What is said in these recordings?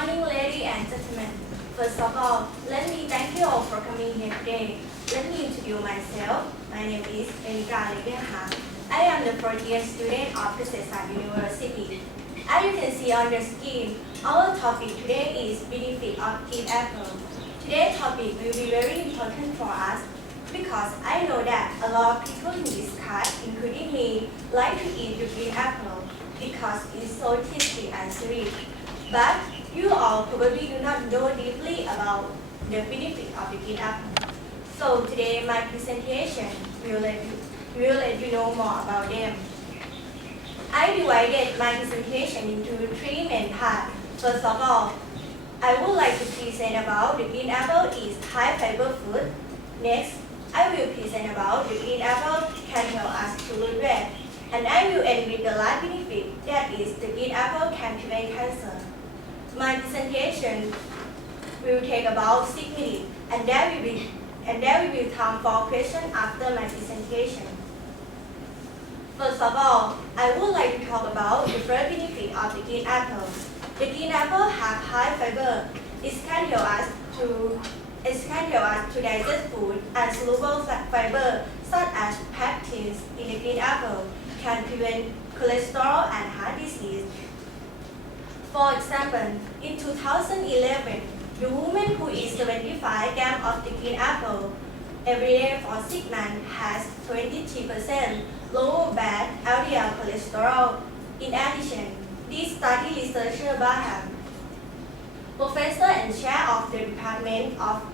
morning, ladies and gentlemen. First of all, let me thank you all for coming here today. Let me introduce myself. My name is Erika Legenham. I am the fourth year student of Kasetsart University. As you can see on the screen, our topic today is benefit of green apple. Today's topic will be very important for us because I know that a lot of people in this class, including me, like to eat the green apple because it's so tasty and sweet. But you all probably do not know deeply about the benefit of the green apple. So today my presentation will let you know more about them. I divided my presentation into three main parts. First of all, I would like to present about the green apple is high fiber food. Next, I will present about the green apple can help us to lose weight. And I will end with the last benefit, that is the green apple can prevent cancer. My presentation will take about 6 minutes, and there will be time for questions after my presentation. First of all, I would like to talk about the first benefit of the green apple. The green apple have high fiber. It can help us to digest food, and soluble fiber such as pectins in the green apple can prevent cholesterol and heart disease. For example, in 2011, the woman who eats 75 grams of the green apple every day for 6 months has 23% lower bad LDL cholesterol. In addition, this study researcher Baham, professor and chair of the Department of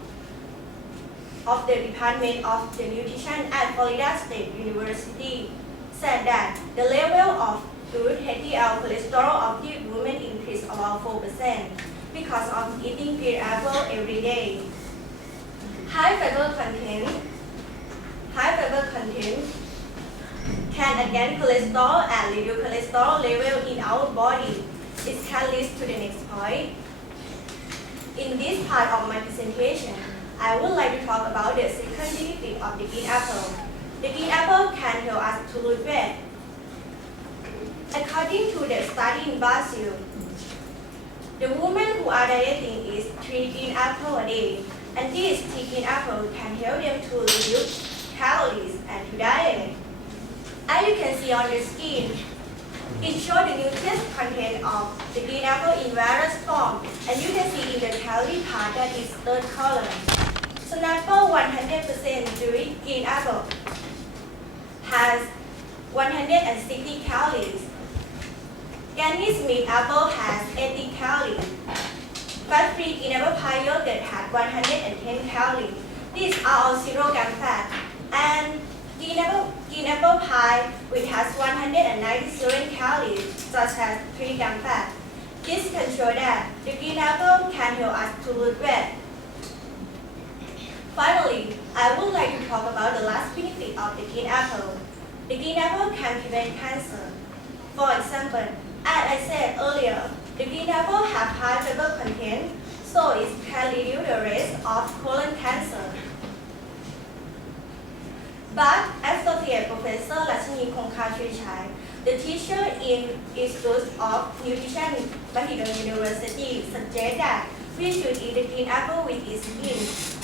the Nutrition at Florida State University, said that the level of good HDL cholesterol of the women increased about 4% because of eating green apple every day. High fiber content can again cholesterol and reduce cholesterol level in our body. It can lead to the next point. In this part of my presentation, I would like to talk about the second benefit of the green apple. The green apple can help us to lose weight. According to the study in Brazil, the women who are dieting eat 3 green apples a day, and these 3 green apples can help them to reduce calories and to diet. As you can see on the screen, it shows the nutrient content of the green apple in various forms, and you can see in the calorie part that is third column. Snapple 100% green apple has 160 calories. Granny Smith apple has 80 calories. Fat-free green apple pie yogurt has 110 calories. These are all 0 gram fat. And green apple pie, which has 197 calories, such as 3 gram fat. This can show that the green apple can help us to lose weight. Finally, I would like to talk about the last benefit of the green apple. The green apple can prevent cancer. For example, as I said earlier, the green apple have high fiber content, so it can reduce the risk of colon cancer. But Associate Professor Rashmi Kongkha-Chuichai, the teacher in Institute of Nutrition, Mahidol University, suggests that we should eat the green apple with its skin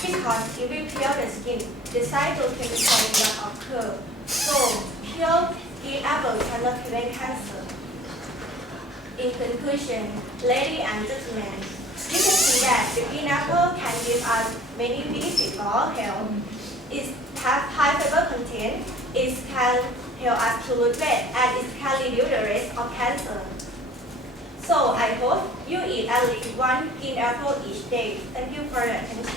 because it will peel the skin. The cytochemical will occur. So, pure green apple cannot prevent cancer. In conclusion, ladies and gentlemen, you can see that the green apple can give us many benefits for our health. It has high fiber content, it can help us to lose weight, and it can reduce the risk of cancer. So I hope you eat at least 1 green apple each day. Thank you for your attention.